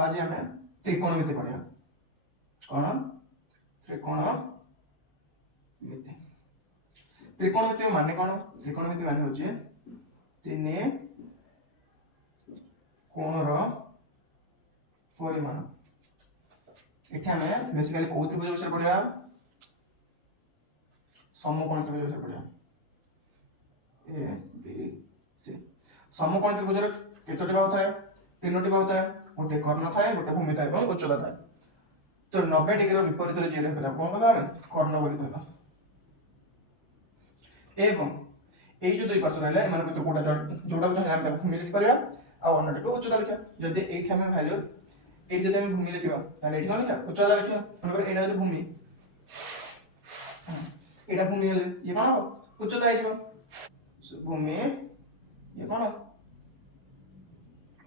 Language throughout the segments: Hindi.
आज हमें त्रिकोणमिति पढ़िया कौन त्रिकोणमिति त्रिकोणमिति माने कौन त्रिकोणमिति माने होचे तीन कोणर परिमाण एठी हमें बेसिकली कोन त्रिभुज विषय पढ़िया समकोण त्रिभुज विषय पढ़िया ए बी सी समकोण त्रिभुज केतोटी बाहु थाए तीनोटी बाहु थाए गोटे कर्ण थाए गोटे भूमि थाए और उच्चता थाए तो 90 डिग्री विपरीत जे रेखा कौन कहबा कर्ण बोली कहबा एवं एई जो दुई पार्श्व रहला एमान भितर कोटा जोडा जो हम भूमि लिखि परिया आ अन्यटा को उच्चता लिखिया जदि एठी हम वैल्यू एठी जदि हम भूमि लिखिबा ताले एठी कोन लिखिया उच्चता लिखिया अनपर एटा जो भूमि एटा भूमि होले ये कोन हो उच्चता हे जीव भूमि ये कोन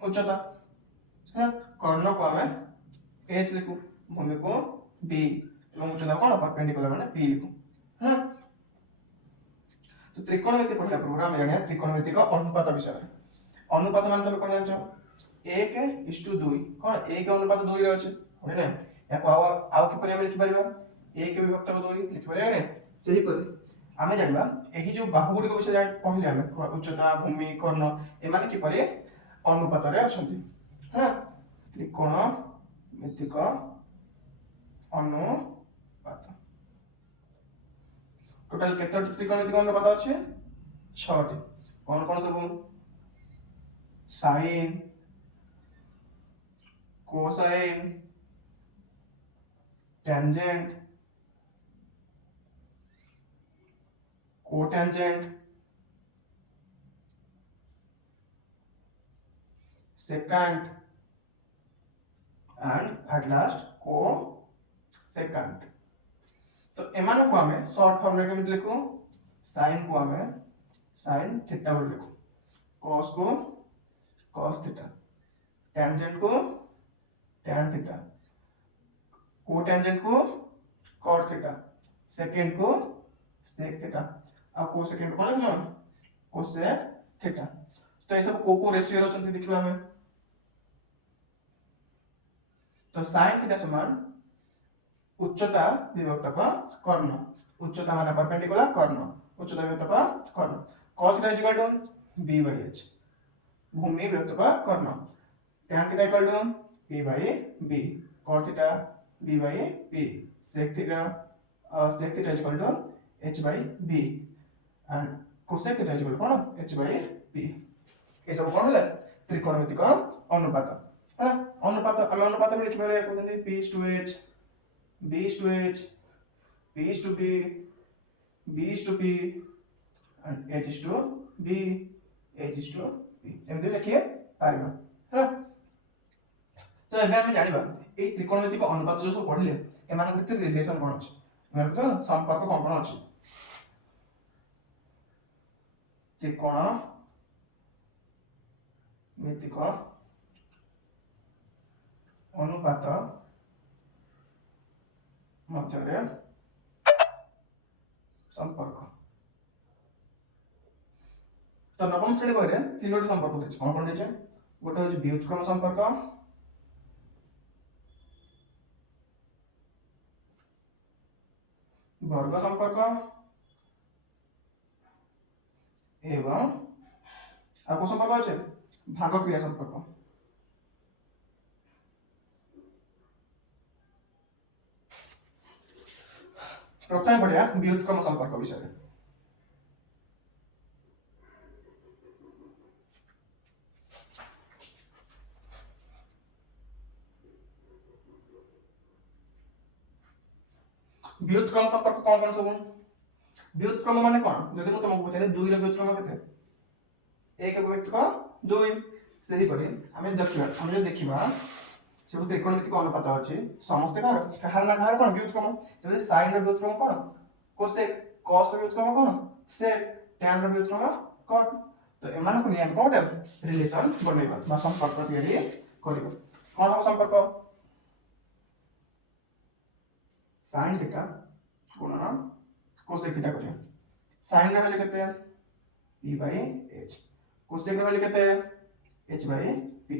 उच्चता है कर्ण को हमें h लिखू भूमि को b एवं उच्चता कोन परपेंडिकुलर माने p लिखू है तो त्रिकोणमिति पढ़िया प्रोग्राम जानिया त्रिकोणमिति का अनुपात विषय अनुपात मान तब कोन जानछो 1:2 कोन 1 अनुपात 2 रे अछि ओने ने या को आउ कि परिया लिखि परिबा 1 विभक्त 2 लिखि परिया ने सही पर आमे जानबा एही जो बाहु गुडी को विषय जान पढ़िले आमे उच्चता भूमि कर्ण ए माने कि परे अनुपात रे अछंती हां त्रिकोणमिति का अनुपात टोटल केते त्रिकोणमिति अनुपात अछि 6 टी कोन कोन सब sine cosine tangent cotangent second and at last को सेकंड तो एमानो को हमें शॉर्ट फॉर्म में केमिति लिखो sin को हमें sin थीटा बोल लिखो cos को cos थीटा टेंजेंट को tan थीटा कोटेंजेंट को cot थीटा सेकंड को sec थीटा अब को सेकंड को लिखो cosec थीटा तो ये सब को रेशियो रचंती देखिबा हमें तो sin थीटा समान उच्चता विभक्त कर्ण उच्चता माने परपेंडिकुलर कर्ण उच्चता विभक्त कर्ण cos theta equal to b by h भूमि विभक्त कर्ण tan theta equal to p by b cos theta b by p sec theta equal to h by b and cosec theta equal to h by p ए सब कोन होला त्रिकोणमिति का अनुपात है अनुपात हम अनुपात में लिखि पारे कहते p is to h b is to h p is to b b is to p and h is to b h is to p एमते लिखिए पारिबा है तो एबे हम जानिबा ए त्रिकोणमिति को अनुपात जो सब पढिले एमान भितर रिलेशन कोन अछि एमान भितर संपर्क कोन अछि त्रिकोणमिति को अनुपात मध्य संपर्क तो नवम श्रेणी बहिरे तीनोटी संपर्क देछि कोन कोन देछि गोटे होछि व्युत्क्रम संपर्क वर्ग संपर्क एवं आपको संपर्क अछि भाग क्रिया संपर्क प्रथम बढ़िया व्युत्क्रम संपर्क विषय व्युत्क्रम संपर्क कौन कौन सब व्युत्क्रम माने कौन जदि मु तुमको पचारे 2 रे व्युत्क्रम केते 1 व्युत्क्रम 2 सही परे हमें देखिबा सब त्रिकोणमिति को अनुपात अछि समस्त कहार ना कहार कोन व्युत्क्रम जदि sin रो व्युत्क्रम कोन cosec cos रो व्युत्क्रम कोन sec tan रो व्युत्क्रम cot तो एमान को नियम कोन रिलेशन बनेबा बा संपर्क तैयारी करिबा कोन हो संपर्क sin थीटा गुणन cosec थीटा करिया sin रो वैल्यू केते p by h cosec रो वैल्यू केते h by p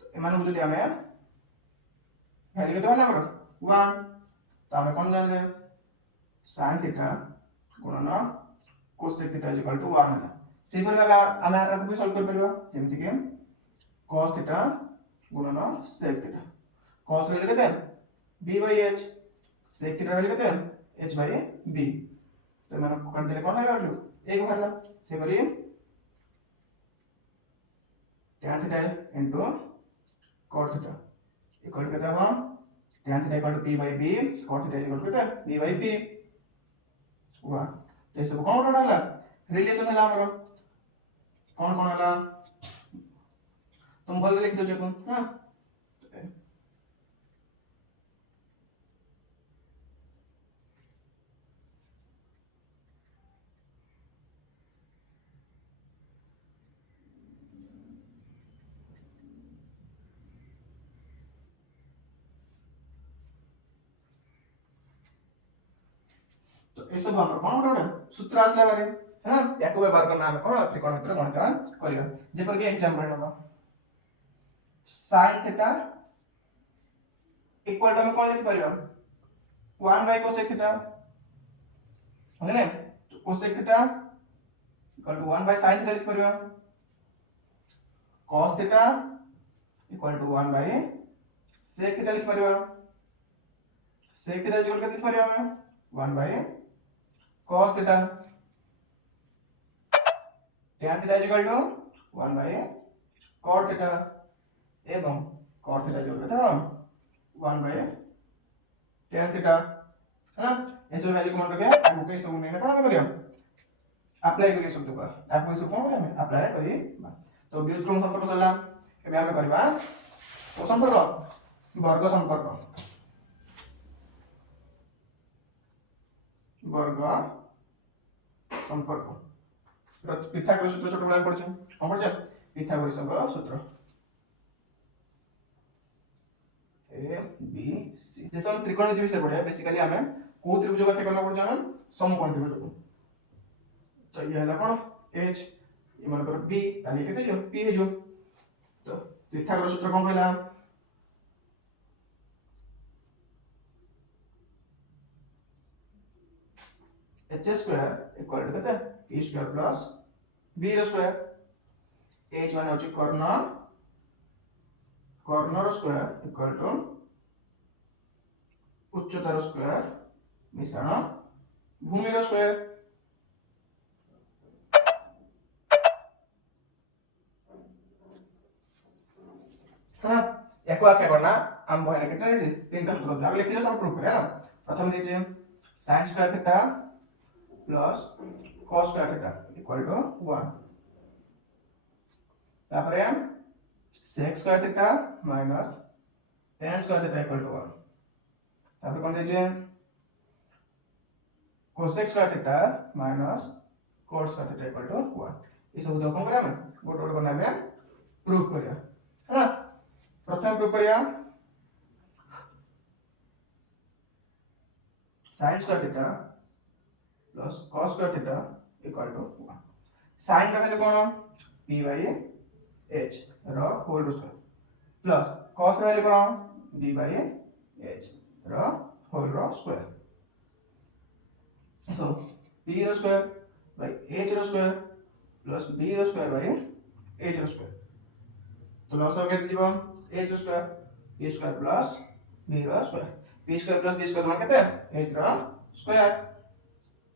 तो एमान को जदि हमें वैल्यू केते बाहला हमर 1 तो हम कोन जानले sin थीटा गुणन cosec theta is equal to 1 होला से पर हम आर को भी सॉल्व कर परबा जेमति के cos थीटा गुणन sec थीटा cos वैल्यू केते b by h sec theta value केते h by b तो मन को कर देले कोन बाहर वैल्यू 1 बाहरला से पर tan theta into cot theta equal to कितना हम tan theta equal to p by b cot theta equal to कितना b by b हुआ तो सब कौन कौन डाला रिलेशन है हमारा कौन कौन वाला तुम भले लिख दो चेक हां तो ये सब हमर कोन कोन सूत्र आसला बारे है ना याको व्यवहार करना हमें कोन त्रिकोणमित्र गणित करियो जे पर के एग्जांपल नबा sin थीटा इक्वल टू हम कोन लिख परियो 1 by cosec थीटा है ना cosec theta equal to 1 by sin theta लिख परियो cos theta equal to 1 by sec theta लिख परियो sec थीटा इक्वल के लिख परियो हम 1 by cos theta tan theta is equal to 1 by cot theta एवं cot theta जोड़ देते हैं हम 1 by tan theta है ना ऐसे वैल्यू को मान रखे आपको कैसे उन्हें ना कौन करिए अप्लाई करिए शब्द पर आपको इसे कौन करिए अप्लाई करिए तो व्युत्क्रम संपर्क सला ଏବେ ଆମେ କରିବା संपर्क वर्ग संपर्क वर्ग संपर्क पिथागोरस सूत्र छोट बड़ा पड़छ हम पड़छ पिथागोरस सूत्र ए बी सी जैसे हम त्रिकोणमिति विषय पढ़े बेसिकली हमें को त्रिभुज व्याख्या करना पड़छ हमें समकोण त्रिभुज को तो ये हला कोन h ये मन कर b ताली केते जो p है जो तो पिथागोरस सूत्र कोन कहला h square equal to कितना p square plus b square h माने होची कॉर्नर कॉर्नर स्क्वायर इक्वल टू उच्चतर स्क्वायर मिश्रण भूमिर स्क्वायर हां एको आके करना हम बहरे केटा है तीनटा सूत्र आगे लिख दे तो प्रूफ करें ना प्रथम दीजिए sin square theta plus cos square theta equal to 1 तापरे sec square theta minus tan square theta equal to 1 तापरे कोन दीजिए cosec square theta minus cos square theta equal to 1 ये सब दो कोन करा हम गोट गोट बनाबे प्रूफ करिया है ना प्रथम प्रूफ करिया sin square theta plus cos square theta equal to 1 sin का वैल्यू कोन p by h रो होल स्क्वायर प्लस cos का वैल्यू कोन b by h रो होल रो स्क्वायर सो p रो स्क्वायर by h रो स्क्वायर प्लस b रो स्क्वायर by h रो स्क्वायर तो लॉस हो गया जीवा h square p square plus b रो square p square plus b square मान कितना है h रो square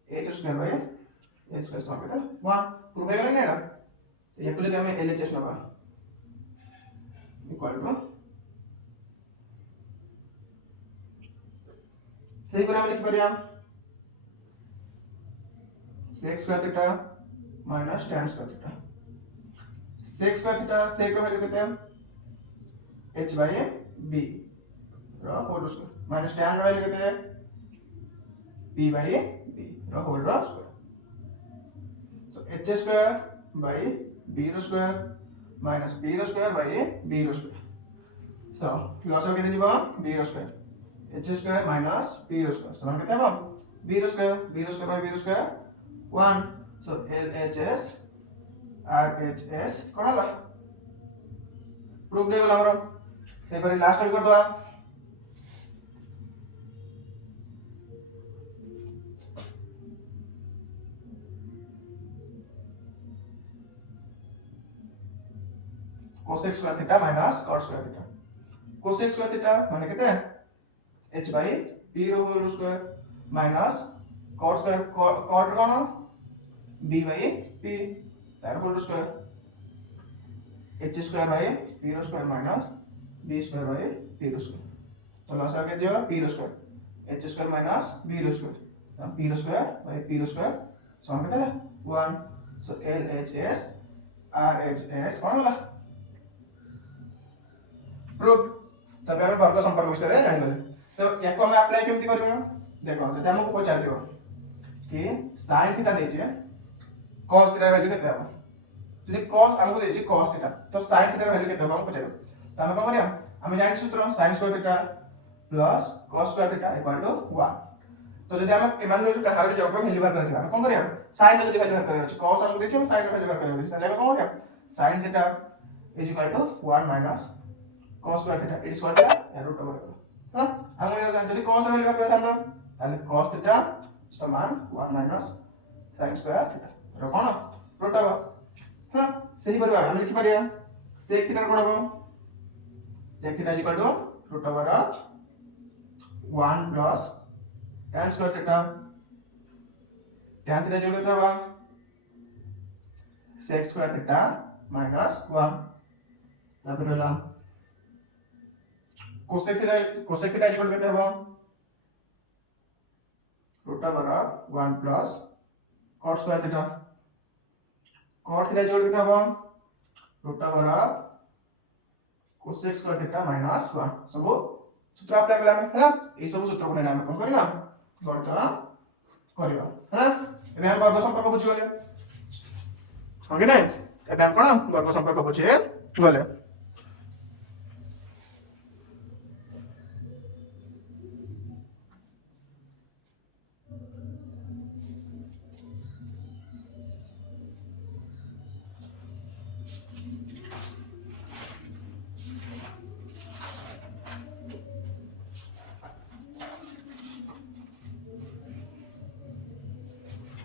h square by h square सम कितना 1 प्रूफ है ना एडा तो ये कुल हमें LHS नबा इक्वल टू सही पर हम लिख परिया sec square theta minus tan square theta sec square theta sec रो वैल्यू कितना है h बाय b रो होल स्क्वायर माइनस tan रो वैल्यू कितना है p बाय b रो होल रो square so h square by b रो स्क्वायर माइनस b रो स्क्वायर बाय b रो स्क्वायर सो लॉस हो कितना जीवा b रो square h square minus b रो स्क्वायर समान कितना है b रो स्क्वायर बाय b रो स्क्वायर 1 सो LHS RHS कोन होला प्रूफ दे गला हमरो से पर लास्ट कर दवा cosec square theta minus cot square theta cosec square theta माने केते h by p रो whole square minus cot square cot कोन b by p तार whole square h square by p रो square minus b square by p रो स्क्वायर तो लॉस आ गया जो p रो square h square minus b रो स्क्वायर तो p रो स्क्वायर by p रो स्क्वायर सम केते 1 सो LHS RHS कोन होला प्रूफ तब हम वर्ग संपर्क विषय रे जानि गले तो याको हम अप्लाई केमति करबो देखो जते हमको पचार दियो कि sin थीटा देछि cos थीटा वैल्यू केते हबो जदि cos हमको देछि cos थीटा तो sin थीटा वैल्यू केते हबो हम पचारो तो हम कोन करिया हम जानि सूत्र sin square theta plus cos square theta equal to 1 तो जदि हम एमान जो हार जो जंपर वैल्यू बार करथिबा हम कोन करिया sin जदि वैल्यू बार करय अछि cos हमको देछि हम sin वैल्यू बार करय अछि ताले हम कोन करिया sin theta is equal to 1 minus cos square theta it square theta या रूट ओवर हां हम ये जान जदि cos वैल्यू बार करथाम ताले cos थीटा समान 1 minus sin square theta rho कोन रूट ओवर हां सही परबा हम लिखि परिया sec थीटा कोन हो sec theta is equal to root over 1 plus tan square theta tan theta is equal to sec square theta minus 1 तापर होला cosec थीटा इज इक्वल केते हबो root over 1 plus cot square theta cot theta is equal केते हबो root over cosec square theta minus 1 सब सूत्र अप्लाई करला हम हैला ए सब सूत्र को नाम कोन करिना गणित करिवा हैला एबे हम वर्ग संपर्क बुझि गले ओके नाइस एबे हम कोन वर्ग संपर्क बुझि गले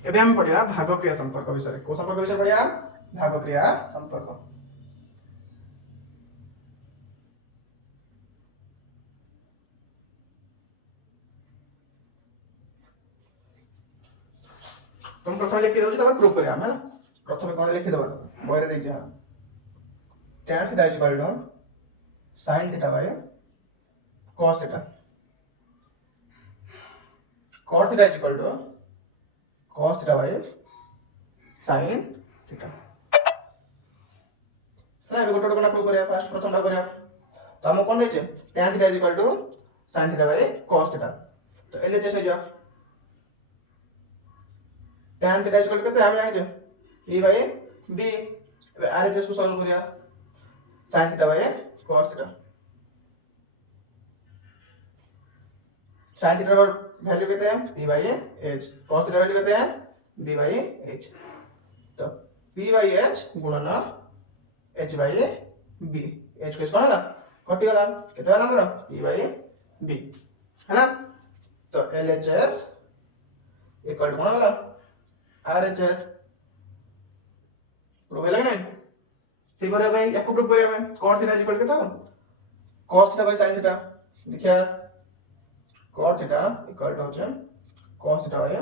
एबे हम पढ़िया भाग क्रिया संपर्क विषय को संपर्क विषय पढ़िया भाग क्रिया संपर्क तुम प्रथम लिखि दउछि तब प्रूफ करिया हम प्रथम कोन लिखि दबा बयरे देख जा tan theta is equal to sin theta by cos theta cot theta is equal to cos theta by sin theta ना एबे गोटो कोना प्रूफ करिया फर्स्ट प्रथम टा करिया तो हम कोन देछे tan theta is equal to sin theta by cos theta तो LHS हो जा tan थीटा इज इक्वल केते हम जानि छ e बाय b एबे RHS को सॉल्व करिया sin theta by cos theta sin theta का वैल्यू केते है p by h cos theta value केते है b बाय h तो p बाय h गुणन h बाय b h को इसको हला कटि गला केते हला हमर p बाय b है ना तो LHS इक्वल टू हला RHS प्रूफ है नहीं सही करे भाई याको प्रूफ करे हमें cos थीटा इक्वल केते cos theta by sin theta देखिया cos थीटा इक्वल टू होचे cos theta by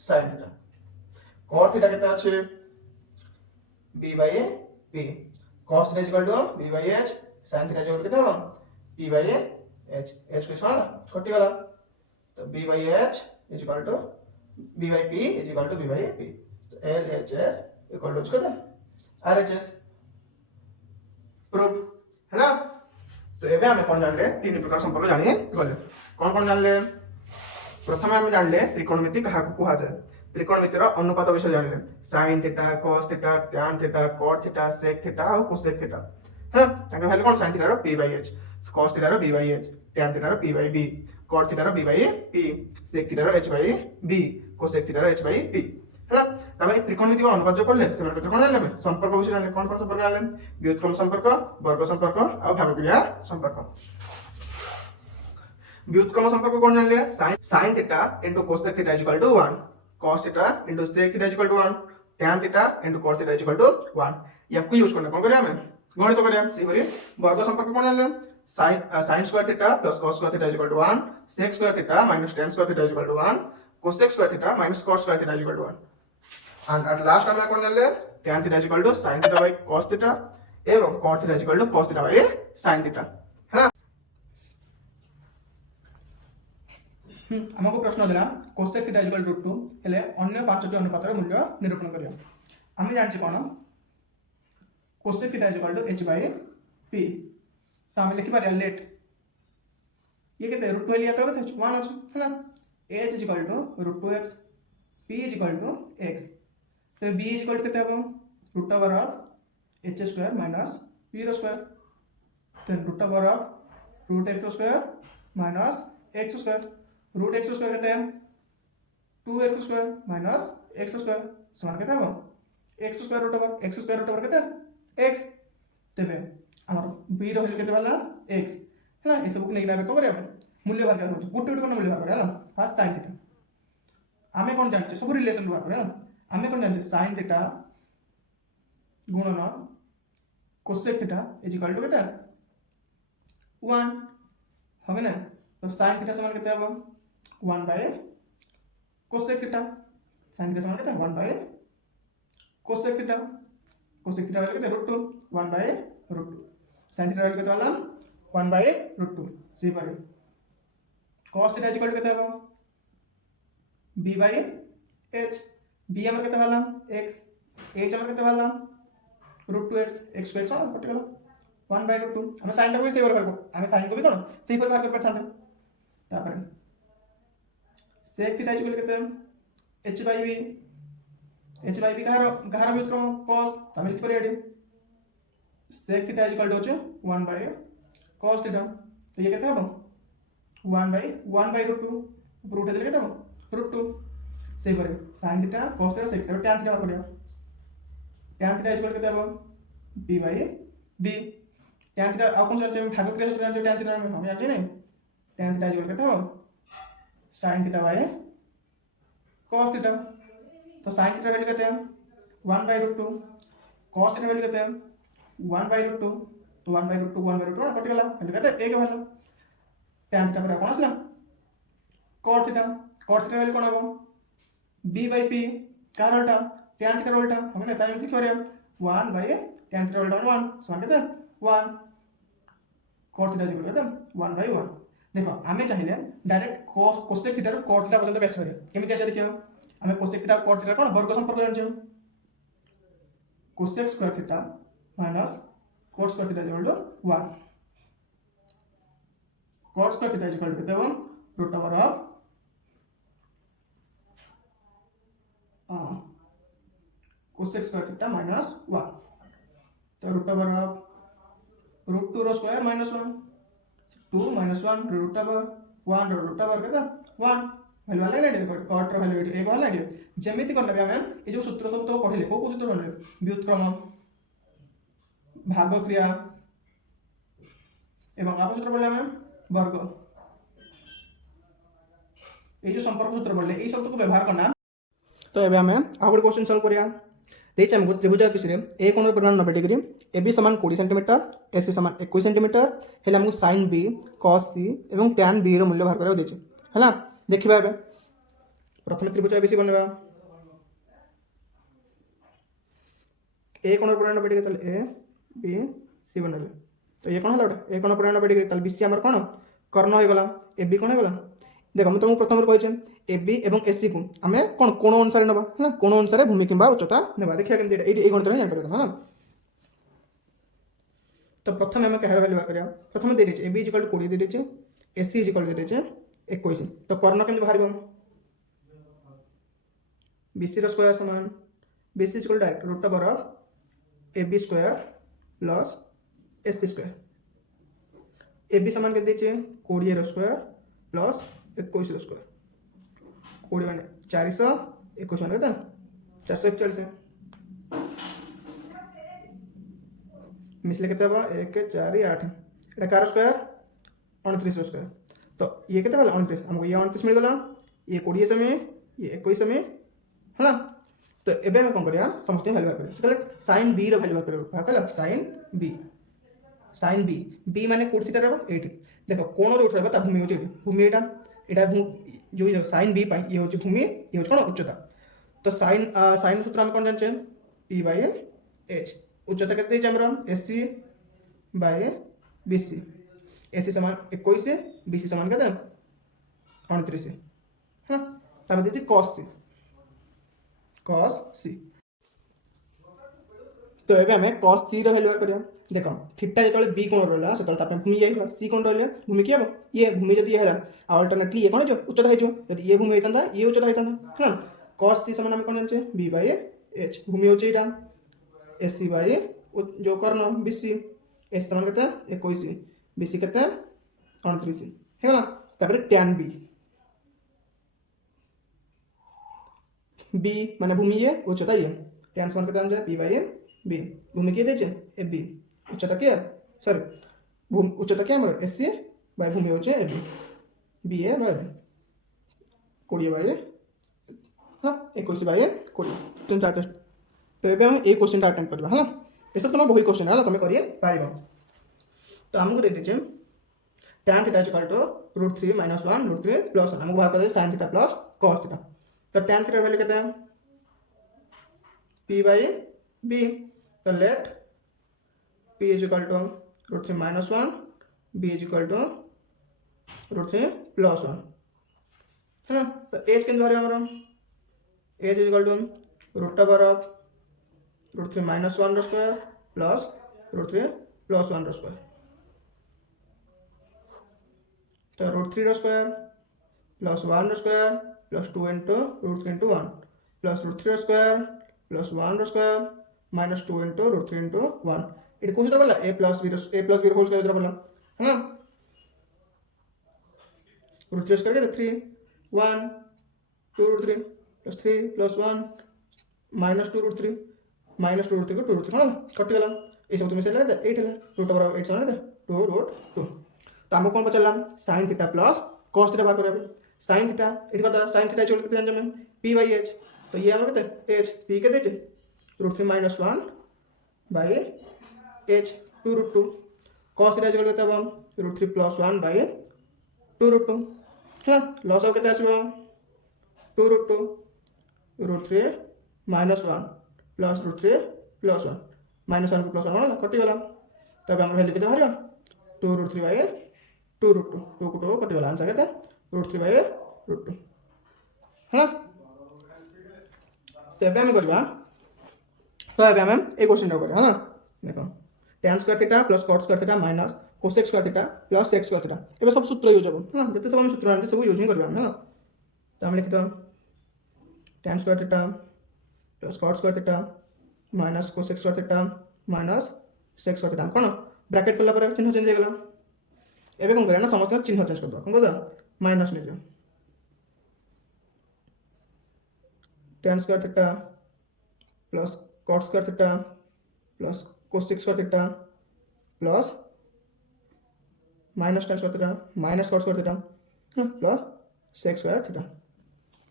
sin theta cos theta केते আছে b by p cos theta equal to b by h sin theta equal केते हो p बाय h h को समान कटि गला तो b by h is equal to b by p is equal to b by p तो LHS इक्वल टू केते RHS प्रूफ है ना तो एबे हम कोन जानले तीन प्रकार संपर्क जानि गले कोन जानले प्रथम हम जानले त्रिकोणमिति कहा को कहा जाय त्रिकोणमितिर अनुपात विषय जानले sin theta cos theta tan theta cot theta sec theta और cosec थीटा हां ताके वैल्यू कोन sin थीटा रो p by h cos theta रो b by h tan theta रो p bye b cot theta रो b by p sec theta रो h bye b cosec theta रो h बाय p है ना तबे त्रिकोणमिति को अनुपात जो पढ़ले से त्रिकोण जानले संपर्क विषय जानले कोन संपर्क जानले व्युत्क्रम संपर्क वर्ग संपर्क और भाग क्रिया संपर्क व्युत्क्रम संपर्क कोन जानले sin theta * cosec theta = 1 cos theta * sec theta = 1 tan theta * cot theta = 1 याको यूज करना कोन करे हमें गणित करिया सेहि वर्ग संपर्क कोन जानले sin square theta plus cos square theta is equal to 1 sec square theta minus tan square theta is equal to 1 cosec square theta minus cos square theta is equal to 1 and at last हम कोन जानले tan theta is equal to sin theta by cos theta एवं cot theta is equal to cos theta by sin theta है ना। हमको प्रश्न देला cosec theta is equal to √2 हेले अन्य पांचटी अनुपातर मूल्य निरूपण करिया हम जानछि कोन cosec theta is equal to h by p तो हम लिखि पारिया लेट ये केते √2 लिया तो केते 1 अछि हैला h is equal to √2x p is equal to x तो b इज इक्वल टू केते हबो root over of h square minus p रो स्क्वायर तो root over of root x square minus x square root x square केते 2x square minus x square समान केते हबो x स्क्वायर रूट ओवर केते x तेबे हमर b रो हेल केते वाला x हैला ए सब को नेगेटिव को करे मूल्य बाहर कर गुटे गुटे कोन मूल्य बाहर करे हैला फर्स्ट sin थीटा आमे कोन जानछे सब रिलेशन बाहर करे हैला आमे कोन जानछे sin थीटा गुणन cosec theta is equal to केते 1 होबे ना तो sin थीटा समान केते हबो 1 by cosec theta sin theta समान केते 1 बाय cosec थीटा वैल्यू केते √2 1 बाय √2 sin थीटा वैल्यू केते वाला 1 बाय √2 सी पर cos theta is equal to केते हबो b बाय h b हमर केते वाला x h हमर केते वाला √2x x स्क्वायर सो कटि गला 1 बाय √2 हम sin टा को सेवर करबो हम sin को भी कोन सेही पर बाहर कर परथांते तापर sec थीटा इज इक्वल केते h बाय b कहार व्युत्क्रम cos हम लिख परिया एडी sec theta is equal to होचे 1 बाय cos थीटा तो ये केते हबो 1 बाय √2 ऊपर उठे देले केते हबो √2 सेही पर sin theta cos theta sec theta tan theta और करिया tan थीटा इज इक्वल केते हबो b by b tan theta आ कोन से भाग क्रिया सूत्र tan थीटा में हम जानते नहीं tan थीटा इज इक्वल केते हबो sin theta by cos theta तो sin थीटा वैल्यू केते 1 बाय √2 cos थीटा वैल्यू केते 1 बाय √2 तो 1 बाय √2 कटि गला वैल्यू केते 1 भलो tan थीटा पर कोन आसला cot थीटा वैल्यू कोन हबो b बाय p कार उल्टा tan थीटा उल्टा हम ने ताई लिख परिया 1 बाय tan थीटा उल्टा 1 समान केते 1 cot थीटा इक्वल केते 1 बाय 1 देखो आमे चाहिए डायरेक्ट cosec थीटा रो cot थीटा पर्यंत बेस करिया केमिति आसे देखियो हमें cosec थीटा cot थीटा कोन वर्ग संपर्क जानछे cosec square theta minus cot square theta equal to 1 cot square theta equal to केते root over of cosec square theta minus 1 तो रूट ओवर ऑफ √2 रो square minus 1 2 minus 1 root over 1 root over केते 1 वैल्यू वाला नहीं देखो cot रो वैल्यू एक वाला नहीं जेमिति करले हमें ए जो सूत्र सब तो पढ़िले को सूत्र पढ़ले व्युत्क्रम भाग क्रिया एवं आप सूत्र पढ़ले हमें वर्ग ए जो संपर्क सूत्र पढ़ले ए शब्द को व्यवहार करना तो एबे हमें आ गुड क्वेश्चन सॉल्व करिया देछ हमको त्रिभुज विषय ए कोण परिमाण 90 डिग्री AB समान 20 सेंटीमीटर AC समान 21 सेंटीमीटर हेला हमको sin B cos C एवं tan B रो मूल्य बाहर करबा देछ हला देखिबा एबे प्रथम त्रिभुज ABC बनबा ए कोण परिमाण 90 डिग्री तले A B C बनले तो ये कोण हला ए कोण परिमाण 90 डिग्री तले BC हमर कोण कर्ण हो गला AB कोण हो गला देखो हम तुमको प्रथम कहै छै AB एवं AC को हमें कोन कोण अनुसार नबा है ना कोण अनुसार भूमि किंबा उच्चता नेबा देखिया केम ए गणित रे जान परबा है ना तो प्रथम हमें कहार वैल्यू करिया प्रथम दे देछ AB 20 दे देछ AC दे देछ 21 तो कर्ण केम बाहरबो BC रो स्क्वायर समान BC direct route over of AB square plus AC square AB समान के देछ 20 रो स्क्वायर प्लस 21 रो स्क्वायर 20 माने 400 21 माने केता 441 मिसले केते बा 1 4 8 एटा कार स्क्वायर 29 रो स्क्वायर तो ये केते वाला 29 हमको ये 29 मिल गला ये 20 समय ये 21 समय हला तो एबे हम कौन करिया समस्त वैल्यू बाहर करिया कहले sin b रो वैल्यू बाहर करिया कहले sin b माने कोड थीटा रहबो 80 देखो कोण जो उठरबो ता भूमि होची भूमि एटा जो sin b पाई ये होची भूमि ये होची कोन उच्चता तो sin सूत्र हम कोन जानछे p/h उच्चता केते जे हमरा ac / bc ac समान 21 bc समान केते 29 हां तब देछि cos c तो एबे हमें cos c रो वैल्यू करिया देखो थीटा जेतले b कोण रहला सेतले तापे भूमि जाइला c कोण रहले भूमि किया ये भूमि जदी हैला अल्टरनेटली ये कोण जो उच्चता है जो यदि ये भूमि होइतंदा ये उच्चता होइतंदा है ना cos c समान हम कोण जानछे b/h भूमि होचे एटा ac जो कर्ण bc ac समान केते 21 bc केते 29 है ना तापर tan b माने भूमि ये उच्चता ये tan समान केते जानछे p/b भूमि के देछे ab उच्चता के सॉरी उच्चता के हमर ac बाय भूमि होचे ab b ए बाय 20 बाय हां 21 बाय 20 तुम टाटा तो एबे हम ए क्वेश्चन अटेम्प्ट करबा हां ए सब तुम बही क्वेश्चन है तुम करिए पाइबा तो हमको दे देछे tan थीटा = √3 - 1 √3 + 1 हमको बाहर कर दे sin theta plus cos theta तो tan थीटा वैल्यू कितना है p/b तो लेट p = √3 - 1 b = √3 + 1 है ना तो h के द्वारा हमरा h = √√3 - 1 स्क्वायर प्लस √3 + 1 स्क्वायर तो √3 square plus 1 square plus 2 * √3 * 1 plus √3 square plus 1 square minus 2 * √3 * 1 it कोन बोला a + b होल स्क्वायर बोला है ना √3 स्क्वायर के 3 1 2 √3 प्लस 3 प्लस 1 माइनस 2 √3 माइनस 2 √3 को 2 √3 ना कट गेला ए सब तुम से ले 8 है √8 समान है 2 √2 तो हमको कौन बचला sin theta plus cos theta बात करबे sin थीटा इट करता sin थीटा इक्वल कितने जान में p/h तो ये हमर कितने h p के देछे √3 - 1 by h 2 √2 cos theta equal कितना हम √3 + 1 बाय 2 √2 है लॉस हो कितना आसीबो 2 √2 √3 - 1 प्लस √3 + 1 -1 को +1 वाला कटि गला तब हमर वैल्यू कितना हरिया 2 √3 बाय 2 √2 2 को 2 कटि गला आंसर कितना √3 बाय √2 है तो एबे हम करबा तो एबे हम ए क्वेश्चन करबा है ना देखो tan square theta plus cot square theta minus cosec square theta plus sec square theta एबे सब सूत्र यूज हो है ना जते सब हम सूत्र जानते सब यूज नहीं करबा है ना तो हम लिखतो tan square theta plus cot square theta minus cosec square theta minus sec square theta कोन ब्रैकेट करला पर चिन्ह चेंज हो गेला एबे कोन करे ना समस्त चिन्ह चेंज कर दो कोन कर माइनस ले जाओ tan square theta plus cot square theta plus cosec square theta plus minus tan square theta minus cot square theta plus sec square theta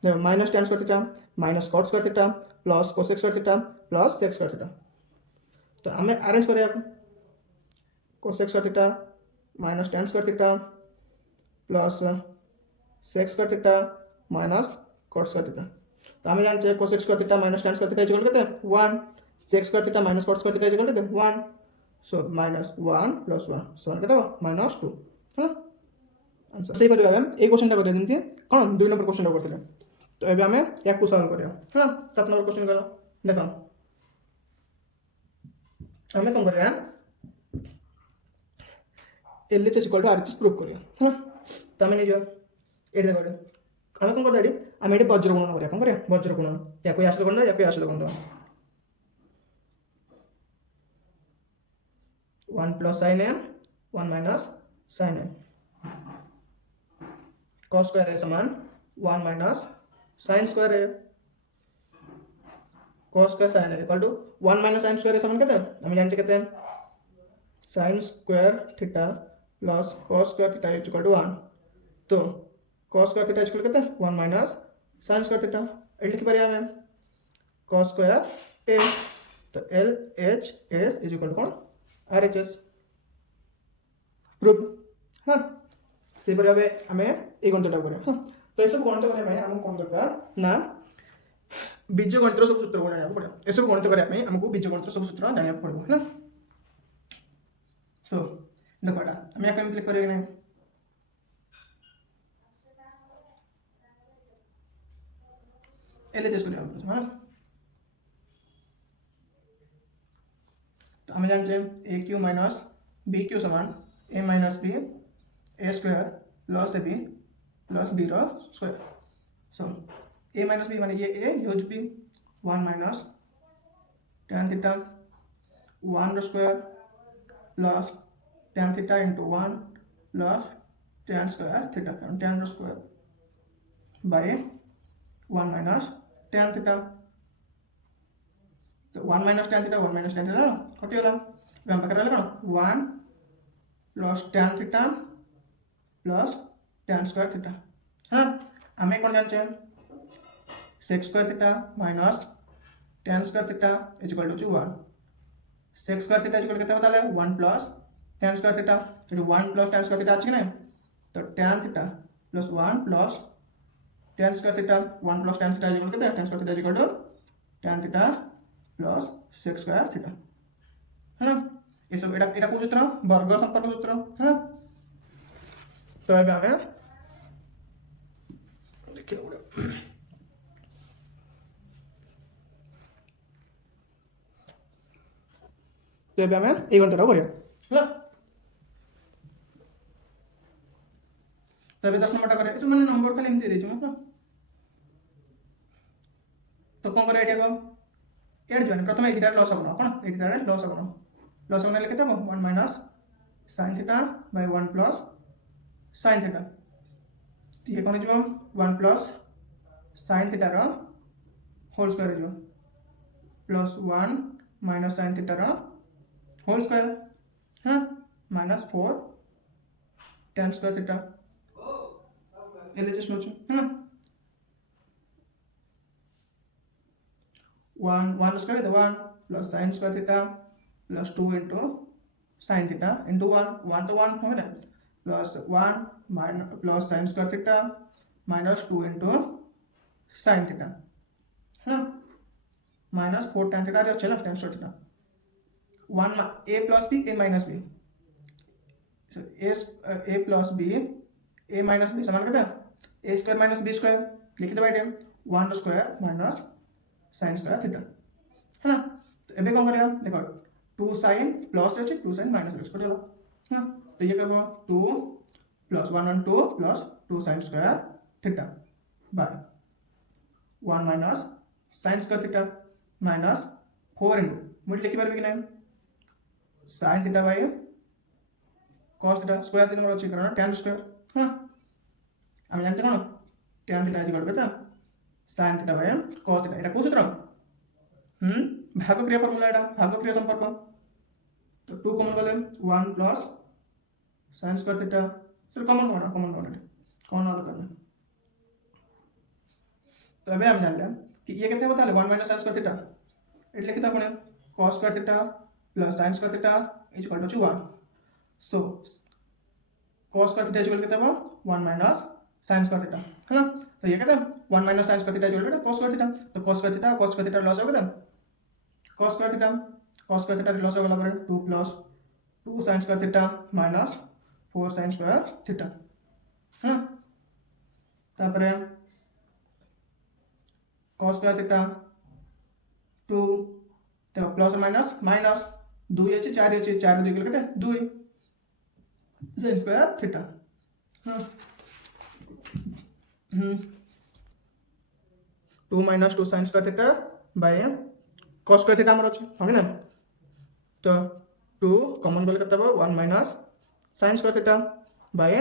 देखो minus tan square theta minus cot square theta plus cosec square theta plus sec square theta तो हमें अरेंज करिया cosec square theta minus tan square theta plus sec square theta minus cot square theta तो हमें जानते हैं cosec square theta minus tan square theta equal कितना 1 sec square theta minus cot square theta equal कितना 1 सो -1 + 1 समान कितना -2 है ना आंसर सही करिया हम ए क्वेश्चन टा करिया जेमति कोन 2 नंबर क्वेश्चन टा करथिले तो एबे हमें या को सॉल्व करिया है ना 7 नंबर क्वेश्चन करो देखो हमें कोन करिया LHS = RHS प्रूव करिया है ना तो हमें जो एड देखो हमें कोन कर दाडी हमें एड वज्र गुणन करिया कोन करिया वज्र गुणन या कोई आसले कोन या कोई आसले कोन 1 + sin m 1 - sin m cos square है समान 1 - sin स्क्वायर है cos स्क्वायर sin है इक्वल टू 1 - sin स्क्वायर है समान कितना हम जानते कितने हैं sin square theta plus cos square theta equal to 1 तो cos स्क्वायर थीटा इक्वल कितना 1 - sin स्क्वायर थीटा एल्ट की परिया में cos स्क्वायर ए तो LHS is equal to RHS proof हाँ से पर भाबे आमे ए गणितटा करिया हाँ तो ए सब गणित करिया ପାଇଁ हमको कोन दरकार ना बीज गणितर सब सूत्र जाना पड़ो ए सब गणित करिया हमको बीज गणितर सब सूत्र जाना पड़ो है ना सो देखो एटा हम या केमि लिख करिया नै LHS करिया है तो हम जानते हैं AQ माइनस BQ समान A minus B A square plus AB plus B रो square so A minus B माने ये A यूज B 1 माइनस tan थीटा 1 रो square plus tan theta into 1 plus tan square theta tan रो square by 1 minus tan theta तो 1 minus tan theta 1 minus tan theta कटि होला हम पाकर रहले कोन 1 plus tan theta plus tan square theta हां हमें कोन जानछे sec square theta minus tan square theta is equal to 1 sec square theta is equal केते बताले 1 प्लस tan स्क्वायर थीटा तो 1 प्लस tan स्क्वायर थीटा अछि कि नै तो tan theta plus 1 plus tan square theta 1 plus tan theta is equal केते tan square theta is equal to tan theta plus sec square theta है ना ये सब एटा को सूत्र वर्ग संपर्क सूत्र है ना तो अब हमें देखिए तो अब हमें ए गणितटा करिया है तो अब 10 नंबरटा करे इस माने नंबर खाली एमती देछु ना तो कोन करे एटा को एड जोन प्रथम ए दिटा लॉस हबो कोन ए दिटा लॉस हबो ले केते 1 minus sin theta by 1 plus sin theta ये कोन जो 1 प्लस sin थीटा रो होल स्क्वायर जो प्लस 1 माइनस sin थीटा रो होल स्क्वायर हां minus 4 tan square theta LHS नोचो है ना 1 स्क्वायर तो 1 plus sin square theta plus 2 into sin theta into 1 तो 1 हो ना plus 1 minus plus sin square theta minus 2 into sin theta हाँ माइनस 4 tan थीटा जो चला tan square theta 1 a plus b a minus b so a plus b a minus b समान कितना a square minus b square लिखि दबाइ दे 1 square minus sin square theta है ना तो एबे कोन करिया देखो 2 sin प्लस रहछि 2 sin माइनस रहछि कटला हां तो ये करबो 2 plus 1 1 2 plus 2 sin square theta by 1 minus sin square theta minus 4 into मुझे लिखि परबे कि नै sin theta by cos theta square दिन मोर अछि कारण tan स्क्वायर हां हम जानते कोन tan theta is equal to sin theta by cos theta एटा को सूत्र भाग क्रिया फार्मूला एटा भाग क्रिया संपर्क तो 2 कॉमन गले 1 plus sin square theta sir common कौन आ करना तो अबे हम जान ले कि ये कितने बता ले 1 माइनस sin स्क्वायर थीटा એટલે કે આપણે cos square theta plus sin square theta is equal to 1 so cos square theta is equal कितना 1 माइनस sin स्क्वायर थीटा है ना तो ये कहता है 1 minus sin square theta is equal to cos square theta तो cos स्क्वायर थीटा लॉस हो गया cos स्क्वायर थीटा लॉस हो गला पर 2 plus 2 sin square theta minus 4 sin square theta हां तापर cos स्क्वायर थीटा 2 तो प्लस माइनस माइनस 2 अछि 4 अछि 4 2 केते 2 sin स्क्वायर थीटा हां 2 minus 2 sin square theta by cos square theta हमर अछि हो ना तो 2 कॉमन गले करते 1 minus sin square theta by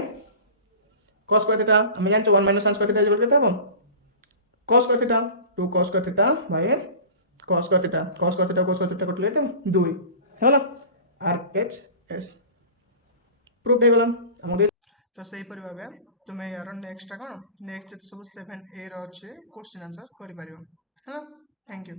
cos square theta हम जानते 1 minus sin square theta equal करते cos square theta 2 cos square theta by cos square theta cut लेते 2 होला RHS प्रूफ हे गला हम तो सही पर भाबे तुमे यार नेक्स्ट कोन नेक्स्ट सब 7a रो अछि क्वेश्चन आंसर करि परियो हैला। Thank you.